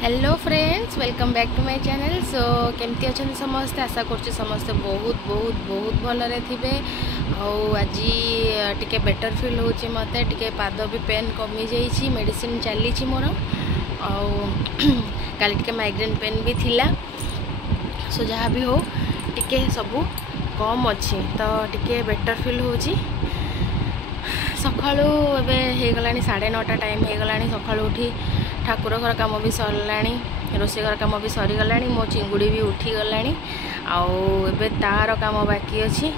Hello friends, welcome back to my channel. So केमती अच्छा समस्ते आशा कर समस्ते बहुत बहुत बहुत भलरे थे। आज टिके बेटर फील हो मते टिके पाद भी पेन कमी जाइए, मेडिसिन चली मोर काली टिके माइग्रेन पेन भी थिला। सो जहाँ भी हो टिके सब कम अच्छी तो टिके बेटर फील हो सकाळु एबे गला 9:30 टाइम हो गला। सकाळु उठी ठाकुर घर काम भी सरला, रोषे घर काम भी सरीगला, मो चिंगुड़ी भी उठी गला। आबे तार काम बाकी अच्छी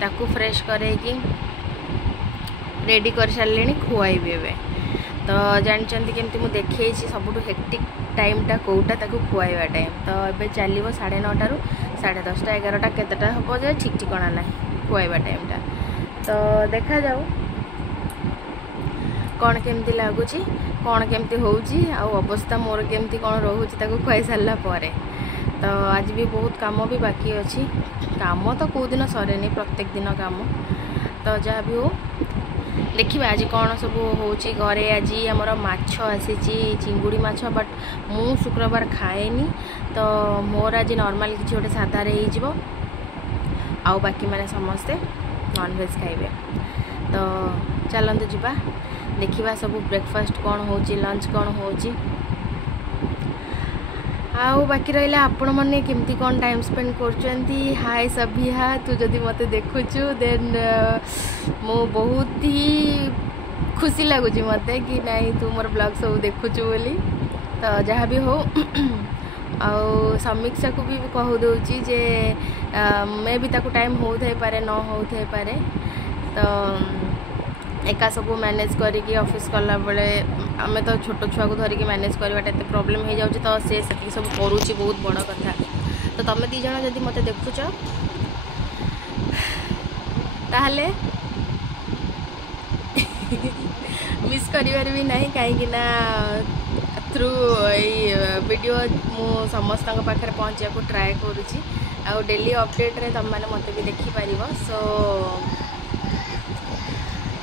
ताकू फ्रेश करैकी रेडी कर सारे खुआईबी। एबे तो जानते केमती मुझे देखी सबुठ हेक्टिक टाइमटा कौटा ताकू खुआइबा टाइम। तो ये चलो 9:30 रु 10:30 11टा केतेटा हम जे ठीक ठिकाना ना खुआइबा टाइमटा। तो देखा जाऊ कौन केमती लगुच कौन केमती होउची अवस्था मोर केमती कौन रोची ताको खुआई सारा पर। तो आज भी बहुत काम भी बाकी अच्छी। काम तो कौ दिन सरे नहीं, प्रत्येक दिन काम। तो जहाँ भी हो देखिए आज कौन सब होची घरे। आज आमर माछ आसी चिंगुड़ी माछ, बट मु शुक्रवार खाएनी तो मोर आज नॉर्मल किसी गोटे साधार हो आउ बाकी मैंने समस्ते नॉनवेज खाइबे। तो चलते जीवा देखिबा सब ब्रेकफास्ट कौन हो, लंच कौन हो। आउ बाकी रहा आपण मैंने केमती कौन टाइम स्पेंड कर। हाय सभिया, तू जदि मत देखुचु देन मो बहुत ही खुशी लगुच मत कि नहीं तू मोर ब्लॉग सब देखुचु बोली। तो जहाँ भी हो आउ समीक्षा को भी कह दूची जे मैं भी ताको टाइम हो थे पारे न हो थे पारे। तो एका सब मैनेज करिकी ऑफिस कला बेले आमे तो छोट छुआ को धरिकी मैनेज करवाटा एते प्रॉब्लम हो जाउची। तो से सब करूची बहुत बड़ कथा। तो तमे दी जण जदि मते देखुच ताहले मिस करिवार भी नहीं, कहीं ना थ्रू वीडियो मु समस्त पाखे पहुँचा को ट्राए करुँची। आ डेली अपडेट रे तुम मैंने मत भी देखिपर। सो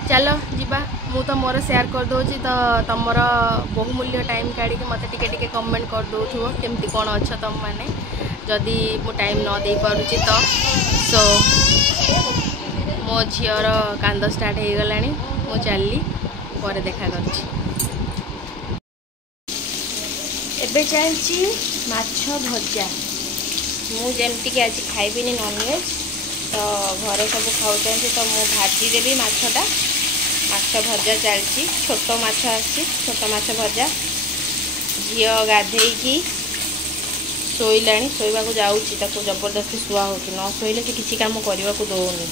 चलो जीवा मु तो मोर शेयर कर दूची। तो तुमर बहुमूल्य टाइम काढ़ी मत टिके कमेंट कर दो केमती कौन अच्छा तुम मैंने जदि मु टाइम न दे पारुची। तो सो मो झीर कांद स्टार्ट हो गला, मु चलली पर देखा करुँची। एबे चलची माछ भजा। मुझे आज खाइबी नॉनवेज तो घरे सब खाऊँ तो मु भाजी देवी माछटा। माछ भजा चलची, छोट माछ आसी छोट माछ भजा। झी गाधेकी शोला, शोवा को जाऊँगी ताको जबरदस्ती शुआ हो न शोले से किसी काम करने को दौनी।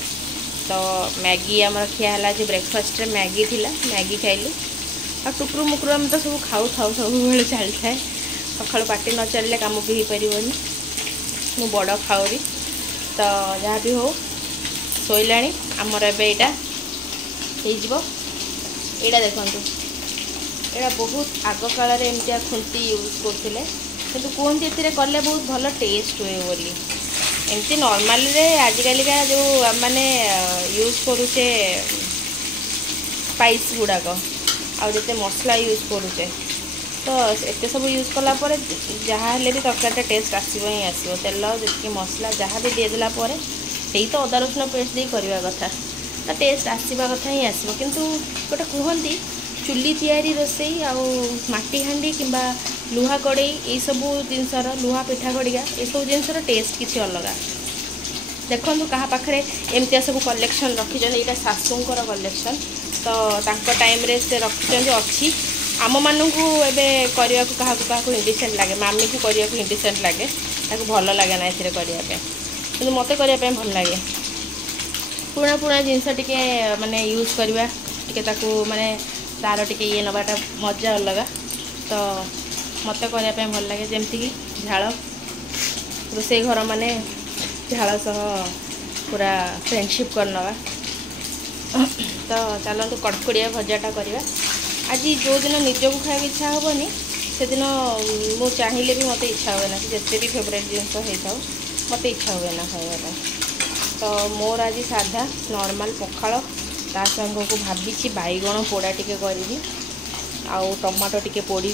तो मैगी आमर खिया है आज ब्रेकफास्ट रे मैगी थिला, मैगी खाइलु। आ टुकरू मुकरू आम तो सब खाऊ खाऊ सब चली थाए। सकाल पार्टी न चलले काम भी हो पारनी, मु बड़ खाऊरी। तो जहाँ भी हो शोला आमर एटा यहाँ देखु यहाँ बहुत आग काल एमती खुंटी यूज करते कि कहते ये कले बहुत भल टेस्ट हुए बोली। एमती नॉर्मल रे आजिकल का जो मैंने यूज करुचे स्पाइस गुड़ाक आते मसला यूज करुचे तो एत सब यूज कलापर जहाँ भी तरकारी टेस्ट आसो ही आसो। तेल जी मसला जहाँ भी देदेला से तो अदा रसुण पेस्ट दे करवा कथा तो टेस्ट आसवा कथा ही आसो। किंतु गोटे कहती चुली तैयारी रोसई आ माटी हांडी कि लुहा कड़े ये सब जिनसर लुहा पिठा कड़िया ये सब जिनसर टेस्ट किसी अलग। देखो क्या पाखे एमती सब कलेक्शन रखी, यहाँ शाशुंर कलेक्शन तो तांको टाइम रे से रखी अच्छी। आम मानू करने को क्या इंडिसेंट लगे, मामी को करने को इंडिसेंट लगे, भल लगे ना ये करने कि मत करने भल लगे। पुराना पुराना जिनस टिके माने यूज करवा टिके माने तार टिके ये नवाटा मजा अलग। तो मत करने भल लगे जमती कि झाड़ रोसई घर माने झाड़ सह पूरा फ्रेंडशिप करनवा। तो चलते कड़कड़िया भजाटा करवा। आज जो दिन निजक खाया इच्छा हेनी से दिन मु चाहिए भी मत इच्छा हुए ना कि जिते भी फेवरेट जिनस होता मत इच्छा हुए ना खाया। तो मोर आज साधा नॉर्मल पखाल ता संग को भाभी बैगण पोड़ा टिके करी आउ टमाटो टिके पोड़ी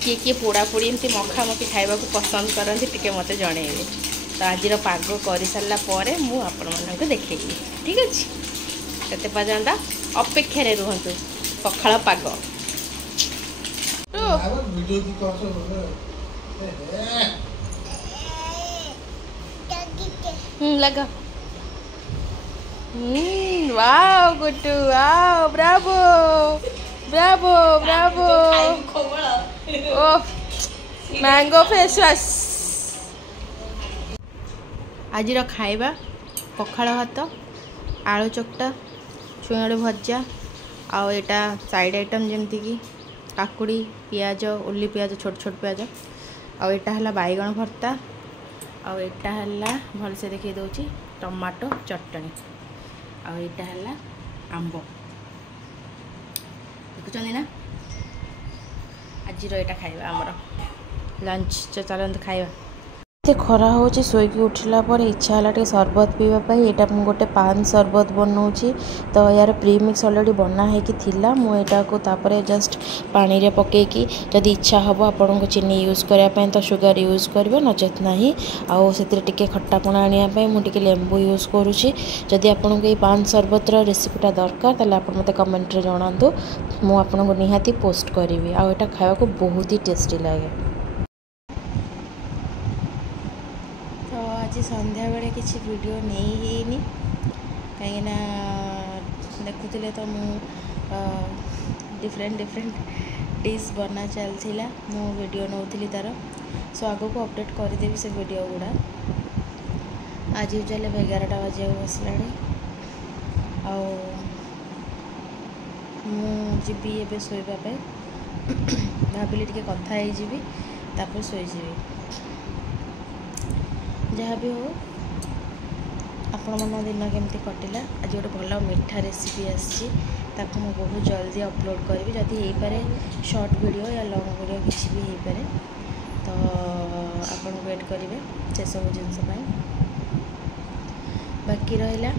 किए किए पोड़ा पोड़ी एमती मखा मखी खाइबा पसंद करते टिके मते जणेबे। तो आज पाग कर सारा पर मु आपण मानक देखेबी ठीक अच्छे। तेते पर्यंत अपेक्षा रुहतु पखाल पाग लगा। वाओ गुट्टू wow Bravo Bravo Bravo. Oh mango face wash. आज खाइबा पखाल भात आलू चकटा छुई आलू भजा आउ एटा साइड आइटम जमती कि काकुड़ी पियाज उल्ली पियाज छोट छोट पियाज आउ एटा हला बैगण भर्ता आउ एटा हला भल से देखी दउची टमाटो चटनी आउ एटा हला आंबो देखुचंदी ना। आज एटा खाइबा हमर लंच चलंत खाइबा। खरा हो शोक उठला पर इच्छा है सरबत पीवाई यहाँ गोटे पान सरबत बनाऊँगी। तो यार प्रीमिक्स अलरेडी बना होता मुझे जस्ट पानी रे पकईकि जदि इच्छा हम आपन को चीनी यूज करने तो सुगर यूज करेंगे नचेत ना आउ से खट्टापण आने मुझे लेंबू यूज करुँची। जदि आपन को पान सरबत रेसिपीटा दरकार ताले आप मत कमेंट रे जणातु मुझे निहाती पोस्ट करी। आउ एटा खावा को बहुत ही टेस्टी लगे। तो आज संध्या बेले किसी वीडियो नहीं कहीं देखुले तो मु डिफरेंट डिश बना चलता मु वीडियो नौली तार सो आगो को अपडेट करदेवी से वीडियो गुड़ा। आज यूजुअल 11टा बजे बसला जी ए शोवाई भाविली टे कथा तापर शोजी जहाँ भी हो आपण मन दिन केमती कटिला। आज गोटे भल मीठा रेसिपी आसी मुझे बहुत जल्दी अपलोड करी जदि हो पारे शॉर्ट वीडियो या लॉन्ग वीडियो किसी भी हो पारे तो आपण वेट करेंगे से सब जिनस। बाकी रहा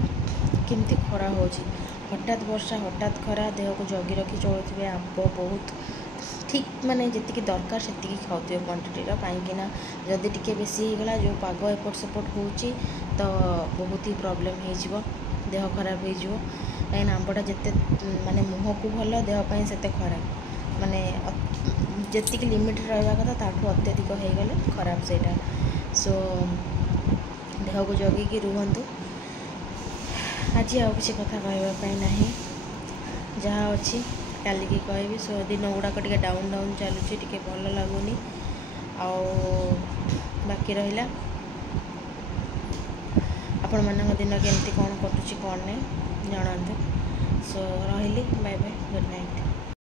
केमती खरा हो हठात वर्षा हठात खरा देह को जगी रखी चलुवे आंब बहुत ठीक माने जी दरकार से खाते क्वांटिटी कहीं जदि टी बेसी होगा जो पाग एपट सेपट हो तो बहुत ही प्रोब्लेम हो देह खराब हो कहीं आंबटा जिते माने मुँह को भल देहपाई से खराब माने जी लिमिट रहा कथा ताठू अत्यधिक हो गले खराब से सो देह को जगिकी रुहतु। आज आउ किसी कथा कहवाई ना जहाँ अच्छी काली की कहबी। सो दिन गुड़ाक टे डाउन डाउन चलुची टे भल लगुनि बाकी रहा आपण मान दिन केमती कौन कटुची कौन नहीं जनातु। सो रही बाय बाय गुड नाइट।